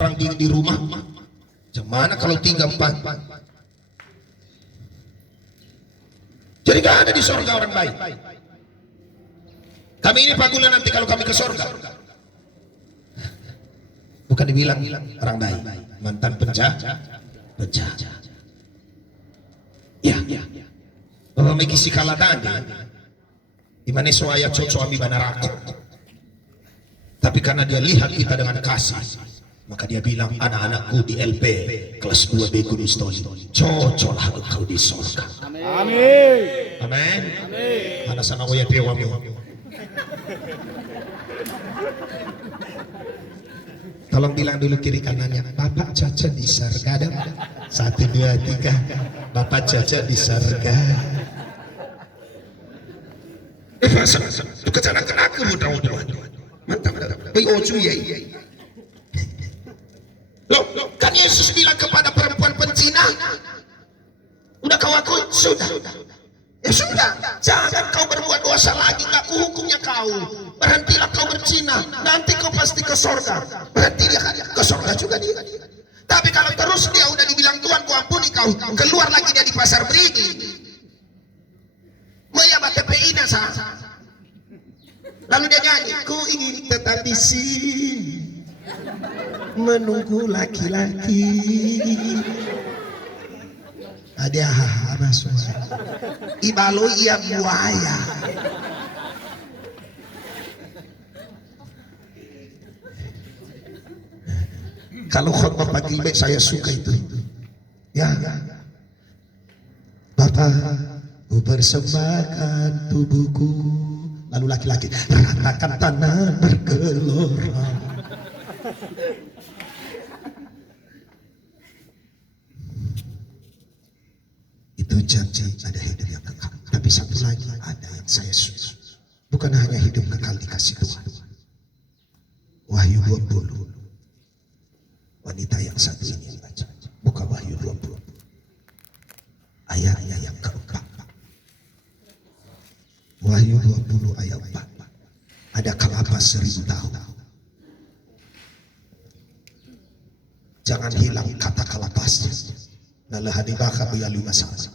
orang di rumah. Gimana kalau 3-4? Jadi gak ada di surga orang baik. Kami ini pagulan nanti kalau kami ke surga. Bukan dibilang orang baik, mantan penjahat. Ya. Bapak Megi Sikaladani di mana soaya suami banarako. Tapi karena dia lihat kita dengan kasih, maka dia bilang, anak-anakku di LP kelas 2B Gunung Stoli, cocoklah engkau di surga. Amin. Amin. Mana sana waya dewamu. Tolong bilang dulu kiri kanannya, Bapak Caca di surga. 1, 2, 3. Bapak Caca di surga. Itu kecanakan aku mudah-mudahan. Mantap. Oju ya. Loh, kan Yesus bilang kepada perempuan pencina, udah kau akui? Sudah. Ya sudah, jangan kau berbuat dosa lagi, gak kuhukumnya kau. Berhentilah kau berzina, nanti kau pasti ke sorga. Berhenti dia kan, ke sorga juga dia. Tapi kalau terus dia udah dibilang Tuhan ku ampuni kau, keluar lagi dia di pasar Berigi. Maya TPI nasa. Lalu dia nyanyi, ku ingin tetap di sini menunggu laki-laki. Ada masuk. Ibalo ia buaya. Kalau khotbah pagi baik saya suka itu. Ya. Bapak, ku persembahkan tubuhku. Lalu laki-laki, ratakan tanah bergelora. Itu janji ada hidup yang kekal. Tapi satu lagi ada yang saya suka. Bukan hanya hidup kekal dikasih Tuhan. Wahyu 20. Wanita yang satu ini baca. Buka Wahyu 20. Ayatnya yang keempat. Wahyu 20 ayat 4. Ada kelapa 1000 tahun. Jangan hilang kata kelapasnya. Nalah hadibaka biyalu masalah.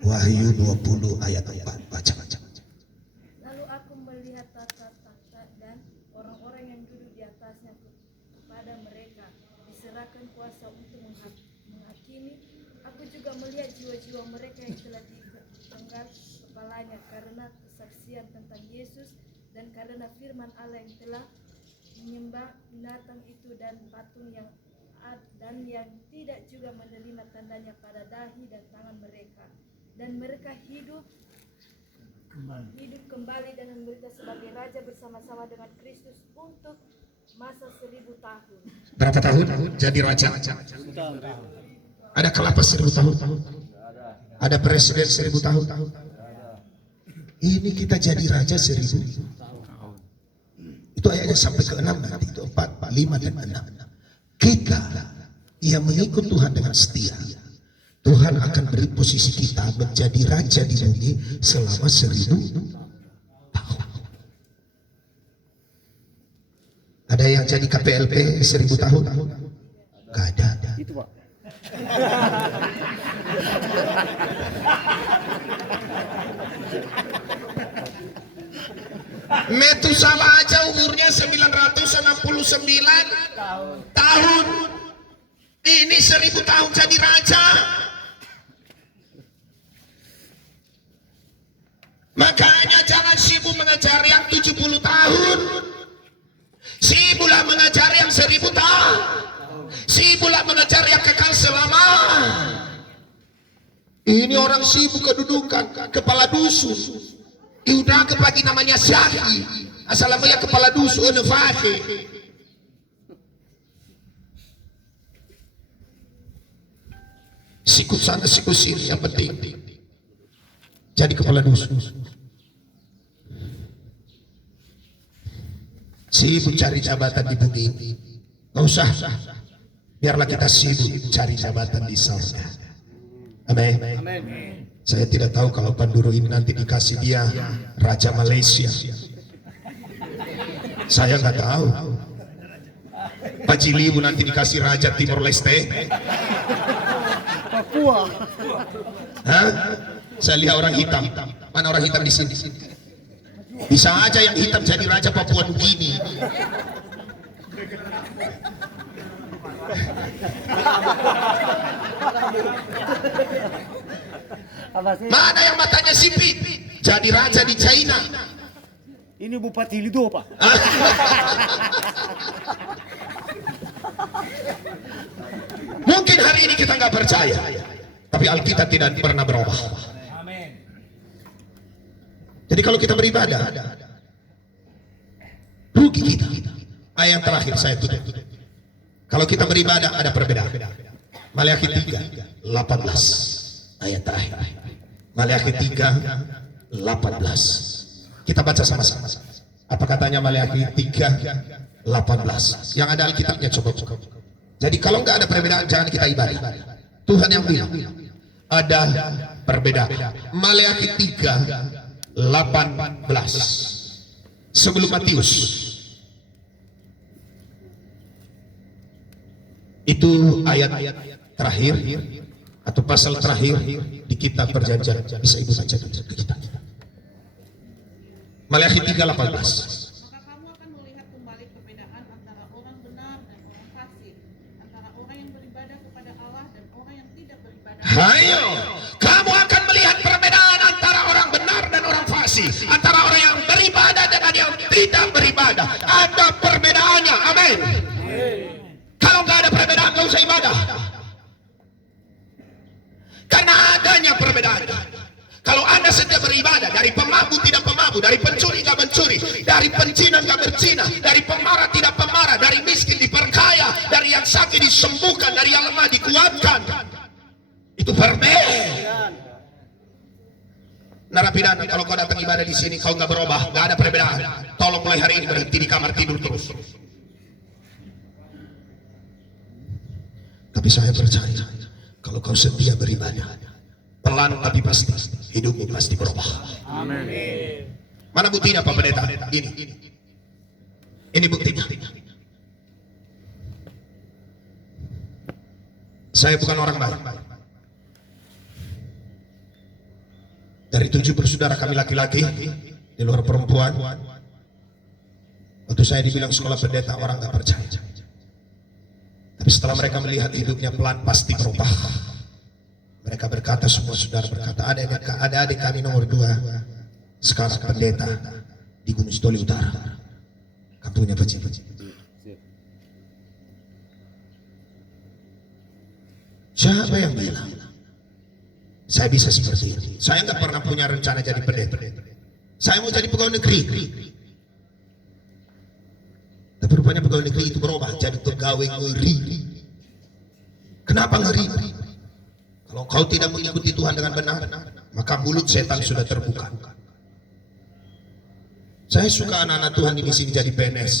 Wahyu 20 ayat 4. Baca. Lalu aku melihat tahta dan orang-orang yang duduk di atasnya, kepada mereka diserahkan kuasa untuk menghakimi. Aku juga melihat jiwa-jiwa mereka yang telah dipenggal kepalanya karena kesaksian tentang Yesus dan karena firman Allah yang telah menyembah binatang itu dan patung yang tidak juga menerima tandanya pada dahi dan tangan mereka, dan mereka hidup kembali dengan mereka sebagai raja bersama-sama dengan Kristus untuk masa 1000 tahun. Berapa tahun jadi raja? Ada kelapa 1000 tahun. Ada presiden 1000 tahun. Ini kita jadi raja 1000 tahun. Itu ayatnya sampai ke 6 nanti. Itu 4, 5 dan 6. Kita yang mengikut Tuhan dengan setia, Tuhan akan beri posisi kita menjadi raja di bumi selama 1000 tahun. Ada yang jadi KPLP 1000 tahun? Gak ada. Itu Pak. Metusala aja umurnya 969 tahun. Ini 1000 tahun jadi raja. Makanya jangan sibuk mengejar yang 70 tahun. Sibuklah mengejar yang 1000 tahun. Sibuklah mengejar yang kekal selama. Ini orang sibuk kedudukan kepala dusun. Udah kepagi namanya Syahi. Assalamualaikum kepala dusun Fahih. Sikut sana sikut sini yang penting jadi kepala dusun. Sibuk cari jabatan di bumi, nggak usah. Biarlah kita sibuk cari jabatan di surga. Amin. Saya tidak tahu kalau Panduro ini nanti dikasih dia Raja Malaysia. Saya nggak tahu. Haji Liu nanti dikasih Raja Timor Leste. Papua. Hah? Saya lihat orang hitam. Mana orang hitam di sini? Bisa aja yang hitam jadi Raja Papua Nugini. Apa sih? Mana yang matanya sipit? Jadi raja di China. Ini Bupati Lido, Pak. Mungkin hari ini kita nggak percaya, tapi Alkitab tidak pernah berubah. Jadi kalau kita beribadah, rugi kita. Ayat yang terakhir saya tutup. Kalau kita beribadah ada perbedaan. Maleakhi 3:18 ayat terakhir. Maleakhi 3:18. Kita baca sama-sama. Apa katanya Maleakhi 3:18? Yang ada Alkitabnya coba. Jadi kalau nggak ada perbedaan jangan kita ibadah. Tuhan yang bilang ada perbedaan. Maleakhi 3:18 sebelum Matius. Itu ayat terakhir atau pasal terakhir di kitab Perjanjian. Bisa ibu baca ke kita. Maleakhi 3:18. Maka kamu akan melihat kembali perbedaan antara orang benar dan orang fasik, antara orang yang beribadah kepada Allah dan orang yang tidak beribadah. Hayo, kamu akan melihat perbedaan antara orang benar dan orang fasik, antara orang yang beribadah dan yang tidak beribadah. Ada perbedaannya. Amin. Kalau nggak ada perbedaan, nggak usah ibadah. Karena adanya perbedaan. Kalau Anda sedang beribadah, dari pemabuk tidak pemabuk, dari pencuri nggak mencuri, dari pencina nggak berzina, dari pemarah tidak pemarah, dari miskin diperkaya, dari yang sakit disembuhkan, dari yang lemah dikuatkan. Itu perbedaan. Narapidana, kalau kau datang ibadah di sini, kau nggak berubah, nggak ada perbedaan. Tolong mulai hari ini berhenti di kamar tidur terus. Tapi saya percaya, kalau kau setia beribadah, pelan tapi pasti hidupmu pasti berubah. Amin. Mana buktinya Pak Pendeta? Ini buktinya. Saya bukan orang baik. Dari 7 bersaudara kami laki-laki, di luar perempuan. Waktu saya dibilang sekolah pendeta, orang nggak percaya. Tapi setelah mereka melihat hidupnya pelan pasti berubah. Mereka berkata, semua saudara berkata, ada adik kami nomor 2 sekarang pendeta di Gunung Sitoli Utara, kampungnya Peci. Siapa yang bilang saya bisa seperti ini? Saya nggak pernah punya rencana jadi pendeta. Saya mau jadi pegawai negeri. Tapi rupanya pegawai negeri itu berubah jadi pegawai ngeri. Kenapa ngeri? Kalau kau tidak mengikuti Tuhan dengan benar, maka mulut setan sudah terbuka. Saya suka anak-anak Tuhan di sini jadi PNS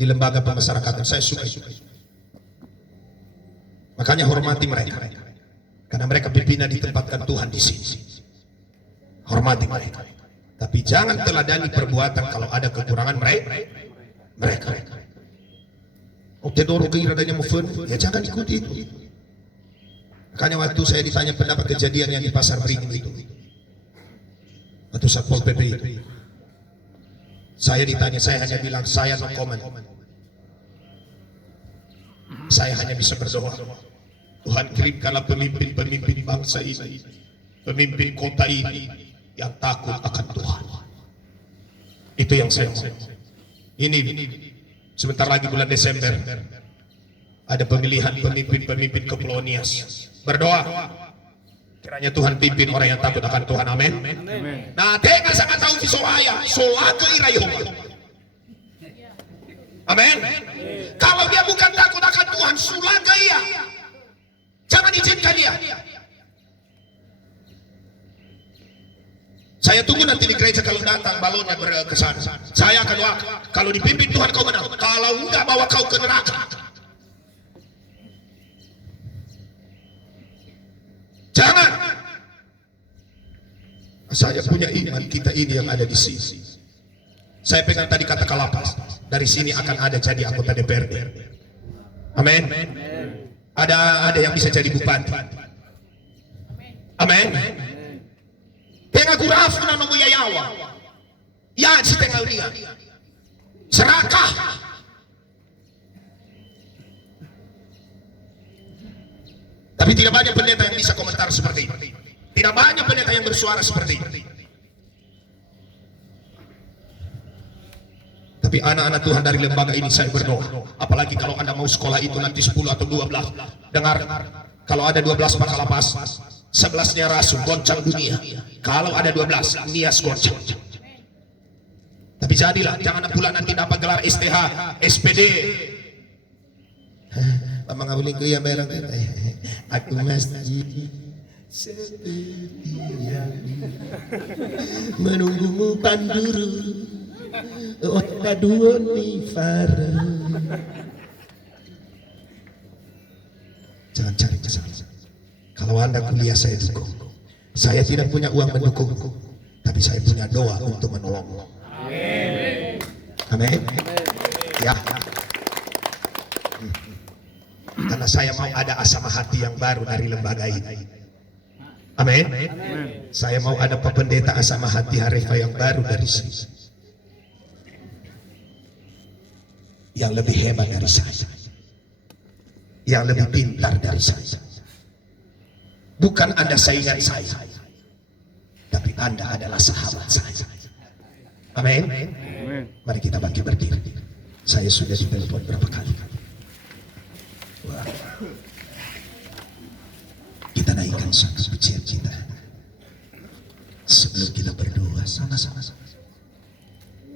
di lembaga pemasyarakatan. Saya suka. Makanya hormati mereka, karena mereka pimpinan ditempatkan Tuhan di sini. Hormati mereka, tapi jangan teladani perbuatan kalau ada kekurangan mereka. Oke, dorong keiradanya mufun, ya jangan ikuti itu. Makanya waktu saya ditanya pendapat kejadian yang di Pasar Beringin itu, waktu Satpol PP itu, saya ditanya, saya hanya bilang saya no comment. Saya hanya bisa berdoa, Tuhan kirimkanlah pemimpin-pemimpin bangsa ini, pemimpin kota ini yang takut akan Tuhan. Itu yang saya mau. Ini sebentar lagi bulan Desember ada pemilihan pemimpin-pemimpin Kepulauan Nias. Berdoa kiranya Tuhan pimpin orang yang takut akan Tuhan. Amin. Nah, tengah sangat tahu Soaya, solake irayoma. Amin. Kalau dia bukan takut akan Tuhan, sulake ia. Jangan izinkan dia. Saya tunggu nanti di gereja kalau datang balonnya ke sana. Saya akan doa, kalau dipimpin Tuhan kau menang. Kalau enggak, bawa kau ke neraka. Jangan. Saya punya iman kita ini yang ada di sini. Saya pegang tadi kata kalapas. Dari sini akan ada jadi anggota DPRD. Amin. Ada yang bisa jadi bupati. Amin. Pengagurafu na nomo yayawa. Ya si tengah dia. Serakah. Tapi tidak banyak pendeta yang bisa komentar seperti ini. Tidak banyak pendeta yang bersuara seperti ini. Tapi anak-anak Tuhan dari lembaga ini saya berdoa. Apalagi kalau Anda mau sekolah itu nanti 10 atau 12. Dengar, kalau ada 12 maka lapas. 11-nya rasul, goncang dunia. Kalau ada 12, nias goncang. Tapi jadilah, jangan pula nanti dapat gelar STH, SPD. Mama ngabulin ko ya merang. Aku masjid seperti yang menunggumu panduru. Otaduon ni Farah. Jangan cari kesalahan. Kalau Anda kuliah saya dukung. Saya tidak punya uang mendukung, tapi saya punya doa untuk menolong. Amin. Ya. Karena saya mau ada asama hati yang baru dari lembaga ini. Amin. Saya mau ada pendeta asama hati Harifa yang baru dari sini. Yang lebih hebat dari saya. Yang lebih pintar dari saya. Bukan Anda saingan saya, tapi Anda adalah sahabat saya. Amin. Mari kita bangkit berdiri. Saya sudah ditelepon berapa kali. Wah. Kita naikkan suatu pujian kita. Sebelum kita berdoa sama-sama.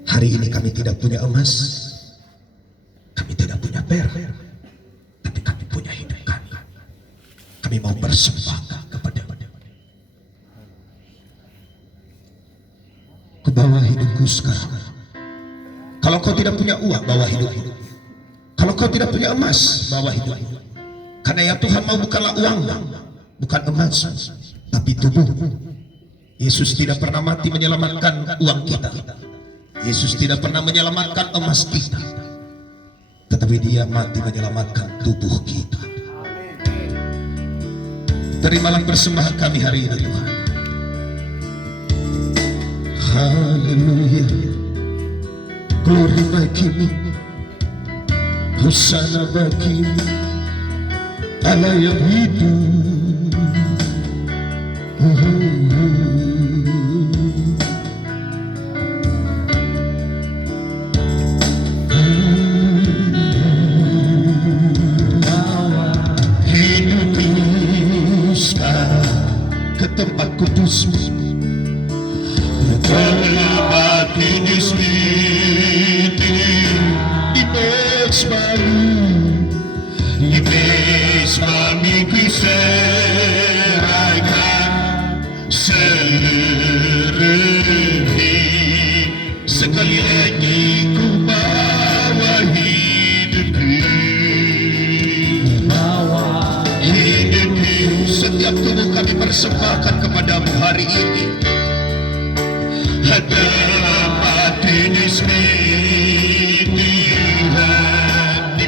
Hari ini kami tidak punya emas, kami tidak punya perak, tapi kami punya hidup kami. Kami mau bersembahkan kepada ke bawah hidupku sekarang. Kalau kau tidak punya uang, bawa hidup. Kalau kau tidak punya emas, bawa hidup. Karena yang Tuhan mau bukanlah uang, bukan emas, tapi tubuh. Yesus tidak pernah mati menyelamatkan uang kita. Yesus tidak pernah menyelamatkan emas kita, tetapi Dia mati menyelamatkan tubuh kita. Terimalah persembahan kami hari ini Tuhan. Haleluya. Glory bagimu. Hosana bagimu. Allah yang hidup. Ke tempat kudusmu, tempat kudusmu di mesbahmu ku serahkan seluruh hidup. Sekali lagi ku bawa hidupku. Setiap tubuh kami persembahkan kepadamu hari ini. Hadapat kudusmu Tuhan, di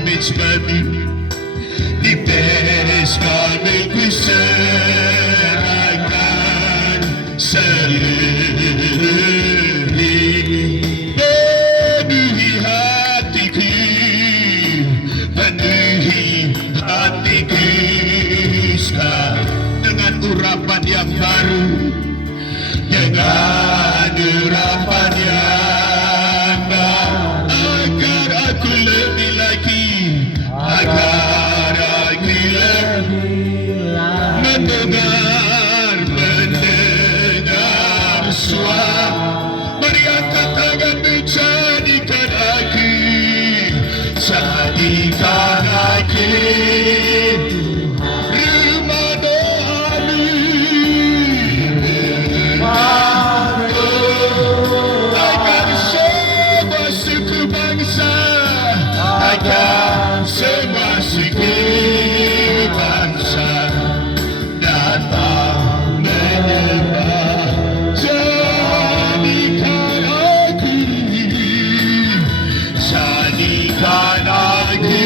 mesbahmu ku serahkan seluruh hidup. Penuhi hatiku, penuhi hatiku dengan urapan yang baru, dengan urapan yang baru, agar aku lebih lagi, agar aku lebih mendengar suara. Mari angkat tangan, jadikan aku, jadikan aku semua suku bangsa datang menyembah. Jadikan aku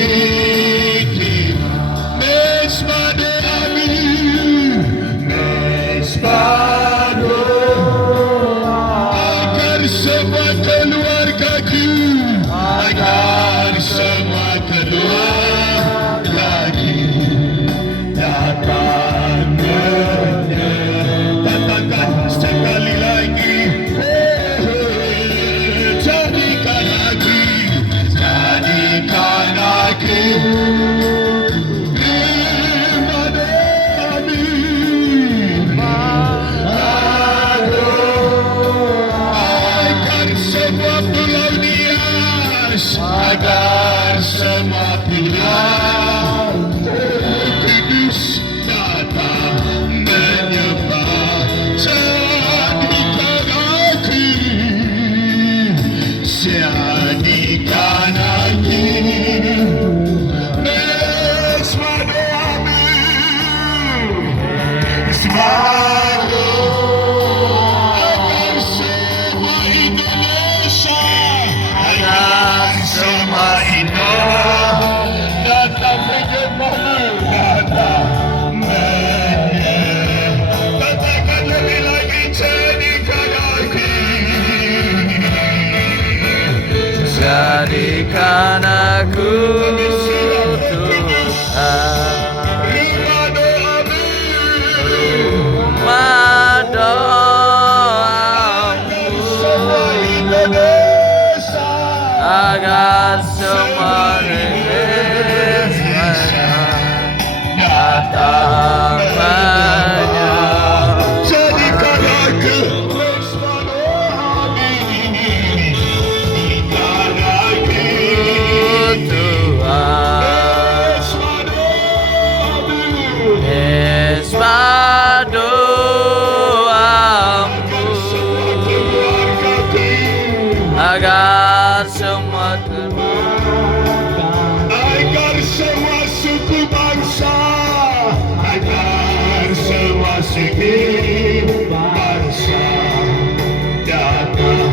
sedih bangsa datang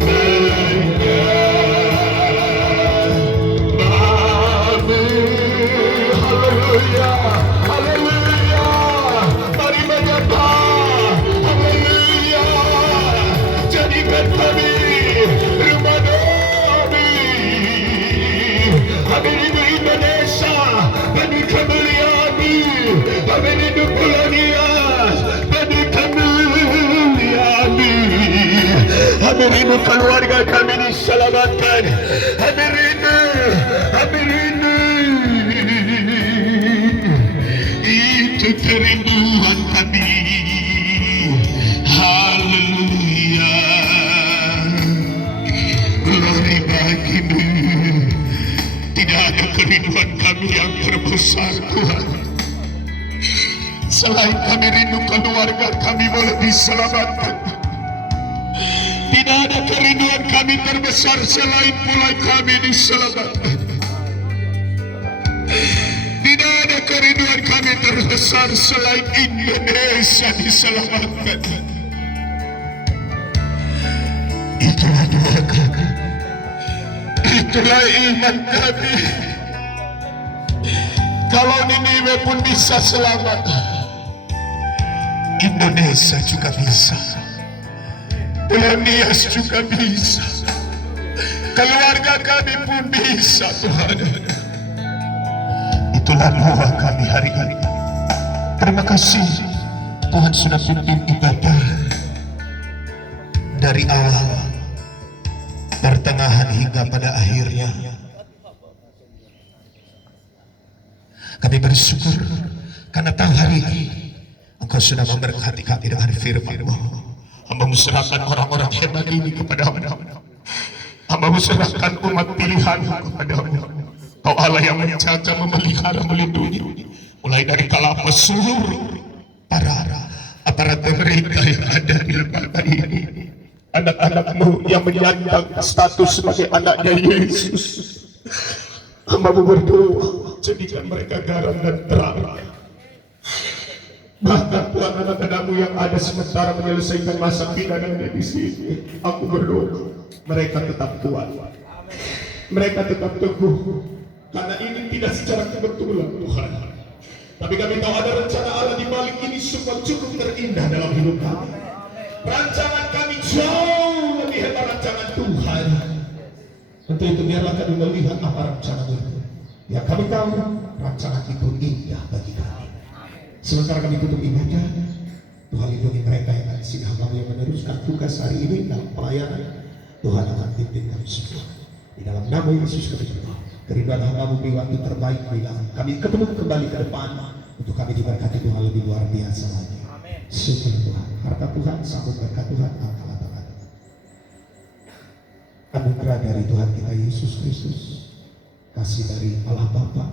menyembahmu. Haleluya, haleluya, mari menyembah. Haleluya, jadikan kami rumah doa. Kami rindu Indonesia demi kemuliaan-Mu. Kami rindu Polonias demi kemuliaan-Mu. Kami rindu keluarga kami diselamatkan. Kami rindu, kami rindu. Itu kerinduan kami. Haleluya, glory bagi-Mu. Tidak ada kerinduan kami yang terbesar, Tuhan, selain kami rindu keluarga kami boleh diselamatkan. Tidak ada kerinduan kami terbesar selain pula kami diselamatkan. Tidak ada kerinduan kami terbesar selain Indonesia diselamatkan. Itulah doa kami, itulah iman kami. Kalau Niniwe pun bisa selamat, Indonesia juga bisa, Polonias juga bisa, keluarga kami pun bisa, Tuhan. Itulah doa kami hari ini. Terima kasih Tuhan sudah pimpin ibadah dari awal, pertengahan hingga pada akhirnya. Kami bersyukur karena tahu hari ini Engkau sudah memberkati kami dengan firman-Mu. Hamba-Mu serahkan orang-orang hebat ini kepada-Mu. Hamba-Mu serahkan umat pilihan-Mu kepada-Mu. Kau Allah yang menjaga, memelihara, melindungi, mulai dari kalapas seluruh para aparat pemerintah yang ada di lembaga ini. Anak-anak-Mu yang menyandang status sebagai anaknya Yesus. Hamba-Mu berdoa, jadikan mereka garam dan terang. Bahkan Tuhan, anak-anak-Mu yang ada sementara menyelesaikan masa pidananya di sini, aku berdoa mereka tetap kuat, mereka tetap teguh, karena ini tidak secara kebetulan, Tuhan. Tapi kami tahu ada rencana Allah di balik ini semua cukup terindah dalam hidup kami. Rancangan kami jauh lebih hebat rancangan Tuhan. Untuk itu biarlah kami melihat apa rencana itu. Ya kami tahu rancangan itu indah bagi kami. Sementara kami tutup ibadah, Tuhan lindungi mereka yang ada di sini, hamba yang meneruskan tugas hari ini dalam pelayanan. Tuhan akan pimpin kami semua. Di dalam nama Yesus kami berdoa. Kerinduan hamba-Mu di waktu terbaik bila kami ketemu kembali ke depan, untuk kami diberkati Tuhan lebih luar biasa lagi. Syukur Tuhan, harta Tuhan, sambut berkat Tuhan, angkatlah tangan. Anugerah dari Tuhan kita Yesus Kristus, kasih dari Allah Bapa,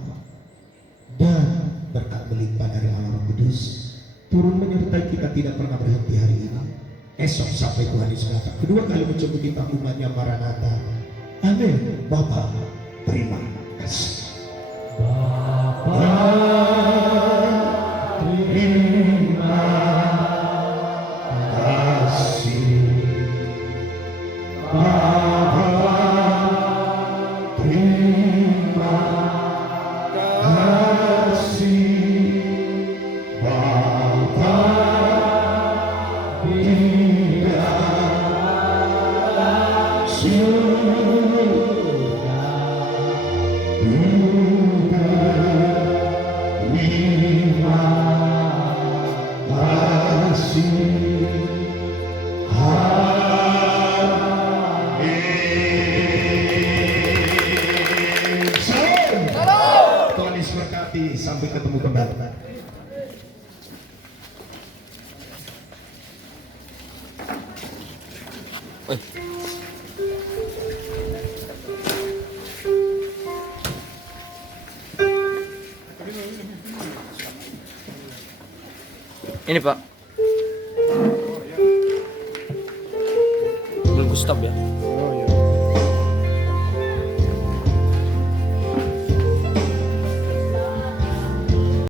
dan berkat melimpah dari Allah Roh Kudus turun menyertai kita tidak pernah berhenti hari ini. Esok sampai Tuhan Yesus datang kedua kali menjemput kita, umatnya Maranatha. Amin. Bapa, terima kasih. Bapa, terima kasih. Bapa, terima kasih. Bapa, tidak surga terima kasih. Tuhan Yesus berkati, sampai ketemu kembali. Ini Pak, belum stop ya.